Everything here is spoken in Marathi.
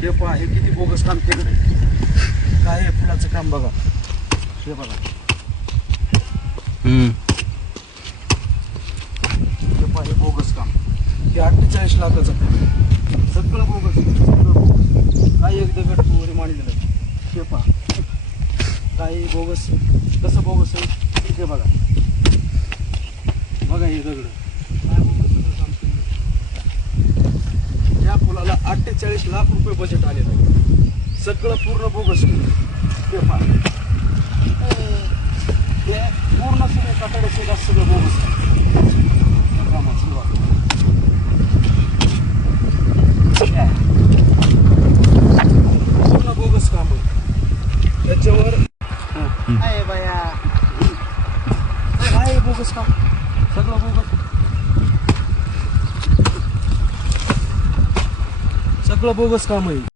हे पहा, हे किती बोगस काम केलं. काय आहे फुलाचं काम बघा. हे बघा, हे पहा, हे बोगस काम. हे 48 लाखाचं सगळं बोगस, सगळं बोगस. काय एक दगड वगैरे मांडलेलं. हे पहा, काही बोगस. कसं बोगस आहे हे बघा. बघा हे दगड काय बोगस सगळं काम केलं. या फुलाला 48 लाख रुपये बजेट आलेलं आहे. सगळं पूर्ण बोगस. हे पहा, हे पूर्ण सगळे कातड्याचे जास्त सगळं बोगस कामात सुरुवात. पूर्ण बोगस काम आहे. त्याच्यावर आहे बाया, काय बोगस काम, सगळं बोगस, सगळं बोगस काम आहे.